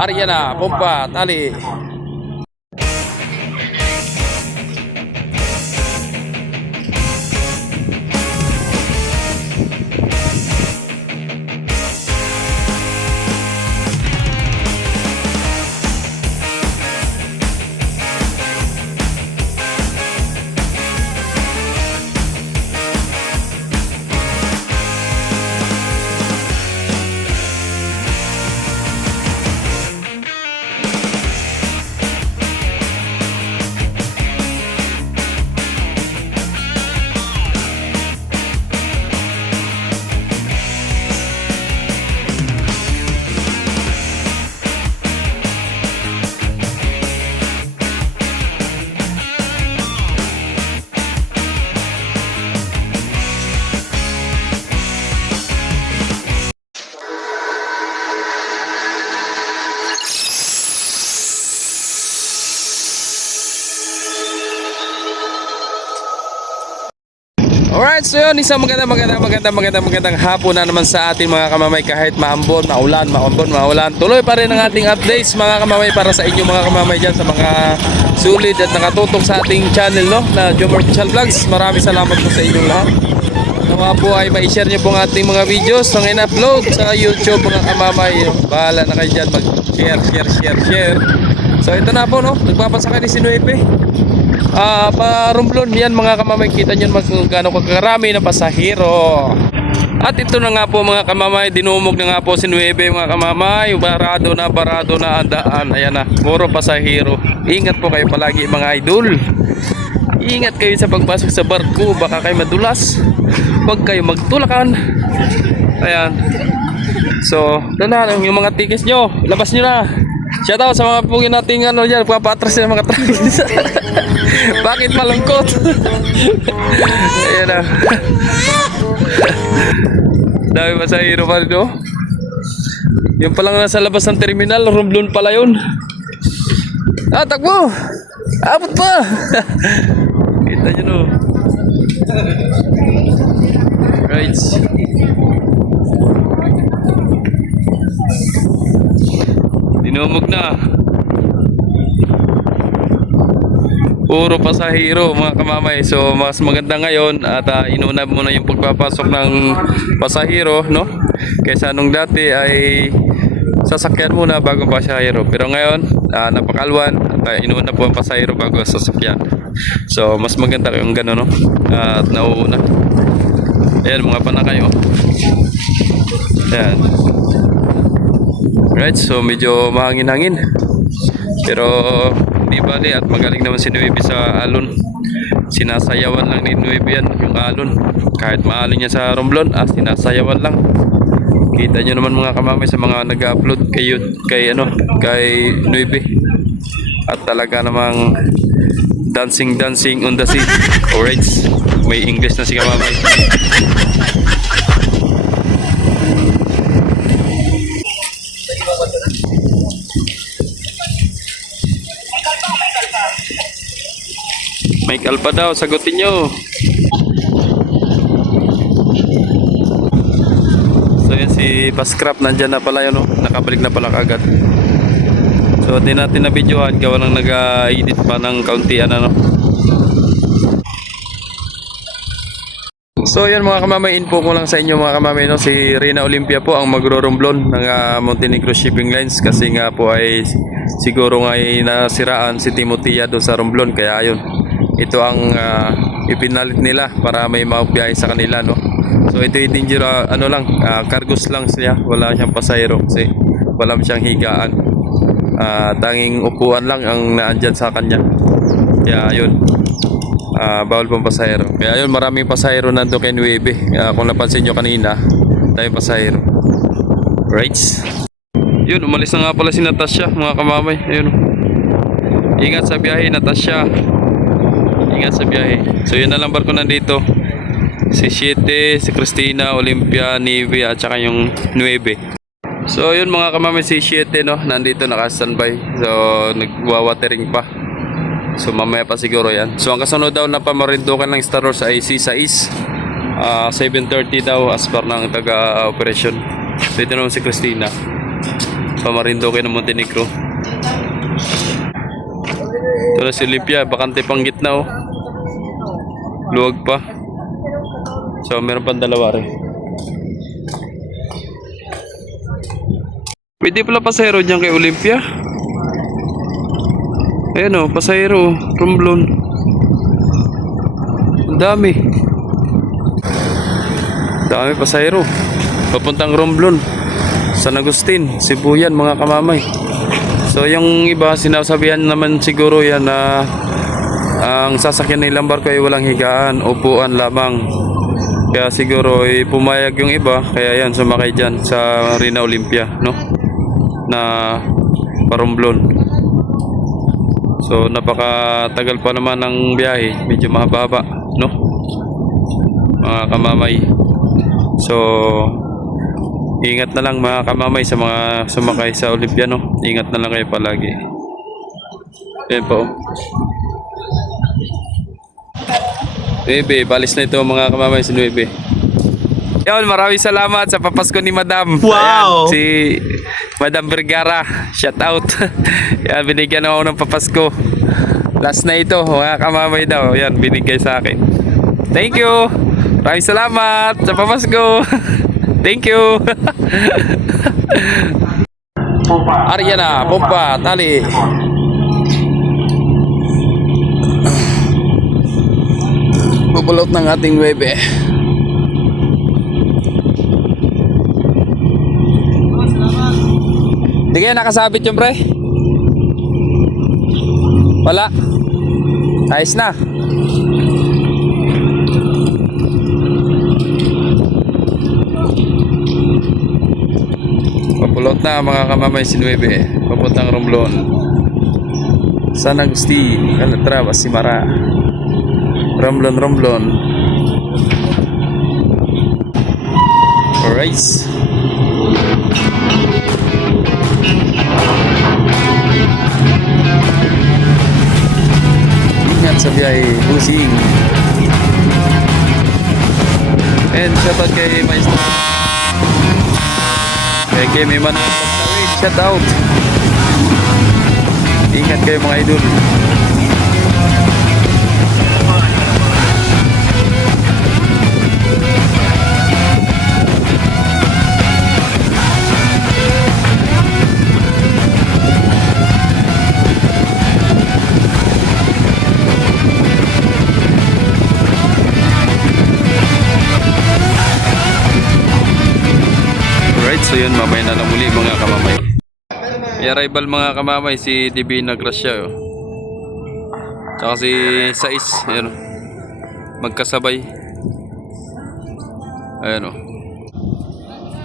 Ariana, pompa, tali. Alright, so yun, isang magandang hapon na naman sa ating mga kamamay. Kahit maambon, maulan. Tuloy pa rin ang ating updates mga kamamay para sa inyo mga kamamay dyan, sa mga sulit at nakatutok sa ating channel, no, na Jomar Official Vlogs. Maraming salamat po sa inyong lahat. Nawa po ay ma-share nyo po ang ating mga videos na in-upload sa YouTube mga kamamay. Bahala na kayo dyan, mag-share. So ito na po, no, nagpapasakay ni Sinuepe. Parumblon yan mga kamamay, kita nyo magkano kakarami na pasahero. At ito na nga po mga kamamay, dinumog na nga po si Nueve mga kamamay. Barado na ang daan. Ayan na, puro pasahero. Ingat po kayo palagi mga idol. Ingat kayo sa pagpasok sa barko, baka kayo madulas. Huwag kayo magtulakan. Ayan. So, doon na yung mga tickets nyo, labas nyo na. Shoutout sa mga pugin nating ano dyan, papatras na mga traffic. Bakit malungkot? Ayan na. Dami pasahero pa rin, oh. Yung palang nasa labas ng terminal, rumblon pala yun. Takbo! Abot pa! Kita nyo, no. Right. Dinumog na. Puro pasahero mga kamamay. So mas maganda ngayon at inuna muna yung pagpapasok ng pasahero, no? Kaysa nung dati ay sasakyan muna bago pasahero. Pero ngayon napakalwan at inuna po ang pasahero bago sasakyan. So mas maganda yung gano'n, no? At nauuna. Ayan mga panakay, oh. Ayan. Right, so medyo mahangin-hangin. Pero di bali at magaling naman si Nuebe sa alon. Sinasayawan lang ni Nuebe yan, yung alon. Kahit maalon niya sa Romblon, sinasayawan lang. Kita nyo naman mga kamamay sa mga nag-upload kay Nuebe. At talaga namang dancing on the sea. Alright, may English na si kamamay. May kalpa daw, sagutin nyo. So yan si Pascrap, nandyan na pala yun, no? Nakabalik na pala kagad. So di natin na videohan, gawa lang nag-edit pa ng kauntian, ano. So yan mga kamamay, info ko lang sa inyo mga kamamay, no? Si Reyna Olympia po ang magro-romblon ng Montenegro Shipping Lines. Kasi nga po ay siguro nga ay nasiraan si Timotea doon sa Romblon. Kaya ayun, ito ang ipinalit nila para may mabiyahe sa kanila, no? So ito yung cargos lang siya, wala siyang pasahero kasi wala siyang higaan. Tanging upuan lang ang naandyan sa kanya. Kaya ayun, bawal pang pasahero. Kaya ayun, maraming pasahero nando kay Nuebe. Kung napansin nyo kanina, tayo pasahero. Right? Yun, umalis na nga pala si Natasha mga kamamay. Ayun, ingat sa biyahe Natasha. Ingat sa biyahe. So yun na lang barko nandito. Si Siete, si Christina, Olympia, Neve at saka yung Nueve. So yun mga kamamay, si Siete, no, nandito naka-standby. So nagwa-watering pa. So mamaya pa siguro yan. So ang kasunod daw na pamarindukan ng Star Wars ay si Sais. 7:30 daw as per ng taga-operation. So ito naman si Christina. Marinduque ng Montenegro. Ito na si Olympia, bakante pang gitna oh. Luwag pa. So meron pang dalawa rin. Pwede pala pasahero dyan kay Olympia. Ayan o, pasahero, Romblon. Ang dami. Dami pasahero. Papuntang Romblon, San Agustin, Sibuyan mga kamamay. So yung iba sinasabihan naman siguro yan na ang sasakyan nilang barko ay walang higaan, upuan lamang. Kaya siguro ay pumayag yung iba, kaya yan sumakay dyan sa Rina Olympia, no? Na Romblon. So napakatagal pa naman ng biyahe, medyo mahaba-haba, no? Mga kamamay. So ingat na lang mga kamamay sa mga sumakay sa Olympia, no? Ingat na lang kayo palagi. Ayan po. Bebe, balis na ito mga kamamay si Bebe. Yan, maraming salamat sa papasko ni Madam. Wow! Ayan, si Madam Vergara, shout out. Yan, binigyan ako ng papasko. Last na ito, mga kamamay daw. Yan, binigay sa akin. Thank you. Maraming salamat sa papasko. Thank you. Ariana, pompa, tali. Pupulot ng ating webe. Di kaya nakasabit yung pre? Wala. Ayos na. Papulot na mga kamamay si Nueve. Papuntang Romblon, San Agustin, Calatrava, Simara. Romblon. Alright. Ingat sa biyahe, busing. And shoutout kay Maestro. Kay Miman. Shoutout. Ingat kayo mga idol. So yun, mamaya na lang muli mga kamamay. May arrival mga kamamay si Divina Gracia oh. Tsaka si Sais, ayan oh. Magkasabay. Ayan oh.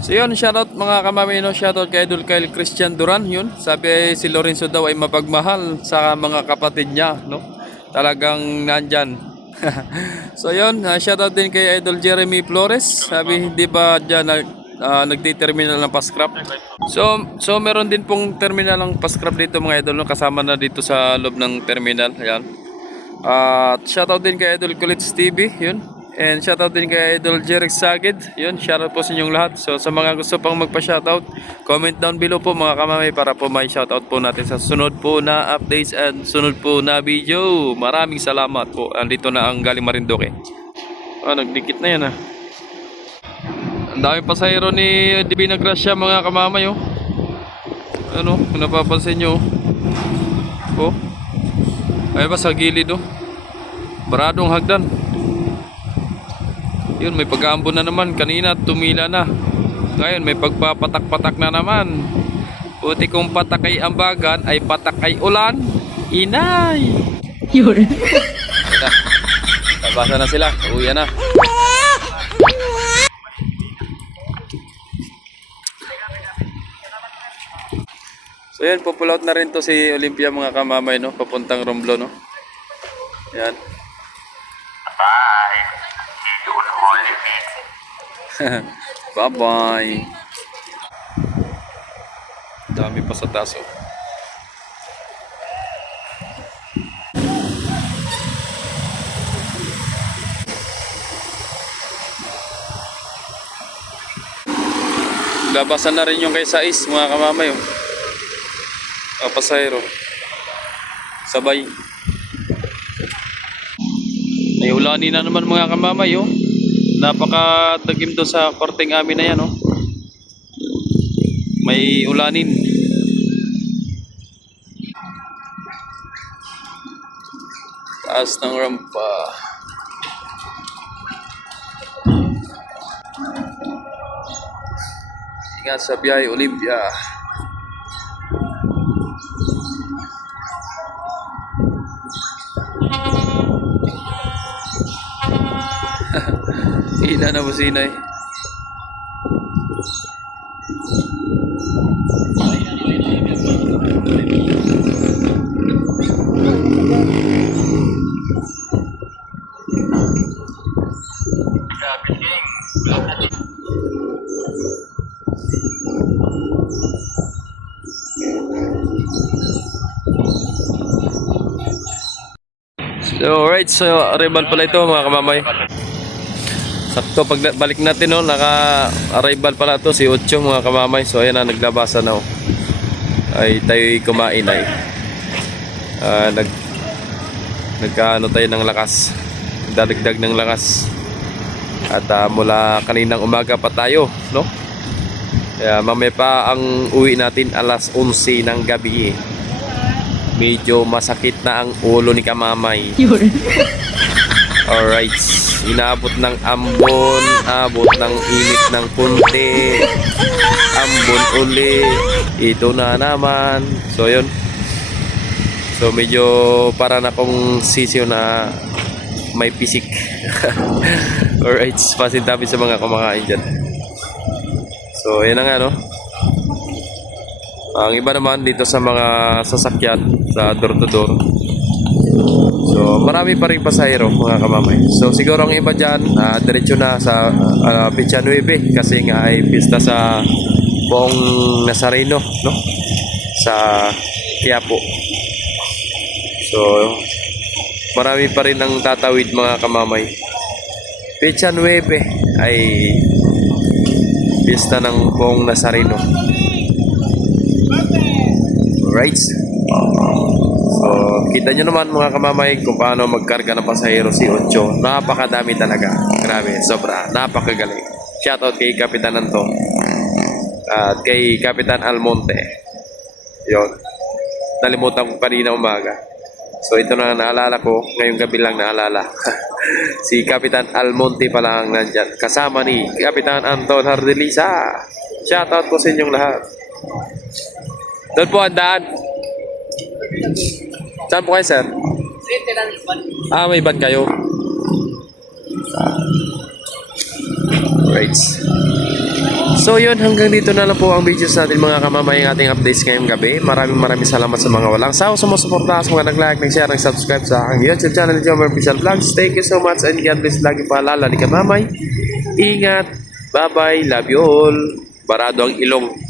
So yun, shoutout mga kamamay no? Shoutout kay Idol Kyle Christian Duran yun. Sabi si Lorenzo daw ay mapagmahal sa mga kapatid niya, no? Talagang nandyan. So yun, shoutout din kay Idol Jeremy Flores. Sabi hindi ba dyan nagdi-terminal ng pascrap. So meron din pong terminal ng pascrap dito mga idol, no? Kasama na dito sa loob ng terminal. Ayan. Shoutout din kay Idol Kulits TV, yun. And shoutout din kay Idol Jeric Sagid, yun. Shoutout po sa inyong lahat. So sa mga gusto pang magpa-shoutout, comment down below po mga kamamay para po may shoutout po natin sa sunod po na updates and sunod po na video. Maraming salamat po. Andito na ang galing Marinduque. Nagdikit na yan Ang dami pasahero ni Divina Gracia mga kamamay oh. Ano, kung napapansin nyo oh. Ay ba sa gilid oh. Baradong hagdan. Yun, may pag-aambon na naman. Kanina tumila na. Ngayon may pagpapatak-patak na naman. Buti kung patak ay ambagan ay patak ay ulan. Inay. Yun. Tabasa na sila. Uwi na. So yan, pupull out na rin to si Olympia mga kamamay, no? Papuntang Romblon, no? Yan. Bye. See you on holidays. Bye-bye. Dami pa sa taso. Labasan na rin yung kay Sais mga kamamay, oh. pasahero. Sabay. Ay ulanin na naman mga kamamay oh. Napakatagim doon sa korteng amin na yan oh. May ulanin. Taas ng rampa. Ingat sa biyahe Olympia. Hina na busina eh. So alright, so arrival pala ito mga kamamay. Sakto pagbalik natin no, naka-arrival pala to si Ocho mga kamamay. So ayan na, naglabasan na oh. Ay tayo'y kumain ay. Nagkaano tayo ng lakas. Dadagdag ng lakas. At mula kaninang umaga pa tayo, no? Kaya mamaya pa ang uwi natin alas 11 ng gabi eh. Medyo masakit na ang ulo ni kamamay. Alright, inaabot ng ambon, abot ng init ng punti, ambon uli, ito na naman. So yun. So medyo para na kong sisiyo na may pisik. Alright, pasintabi sa mga kumakain dyan. So yun na nga no. Ang iba naman dito sa mga sasakyan sa door to door. So marami pa rin pasahero mga kamamay. So siguro ang iba dyan diretso na sa Pecha 9 kasi nga ay pista sa buong Nazareno no? Sa Quiapo. So marami pa rin ang tatawid mga kamamay. Pecha 9 ay pista ng buong Nazareno. Alright. So, kita nyo naman mga kamamay kung paano magkarga ng pasahero si Ocho. Napakadami talaga. Grabe, sobra. Napakagaling. Shoutout kay Kapitan Antong at kay Kapitan Almonte. Yun. Nalimutan ko kanina umaga. So, ito na naalala ko. Ngayong gabi lang naalala. Si Kapitan Almonte pala ang nandyan. Kasama ni Kapitan Anton Hardelisa. Shoutout po sa inyong lahat. Doon po ang daan. Saan po kayo, sir? May van kayo. Right. So yun, hanggang dito na lang po ang videos natin mga kamamay, ang ating updates ngayong gabi. Maraming salamat sa mga walang sawa sumusuporta, sa mga nag-like, nag-share, nag-subscribe sa aking YouTube channel, Jomar Official Vlogs. Thank you so much and God bless. Lagi paalala ni kamamay. Ingat. Bye-bye. Love you all. Barado ang ilong.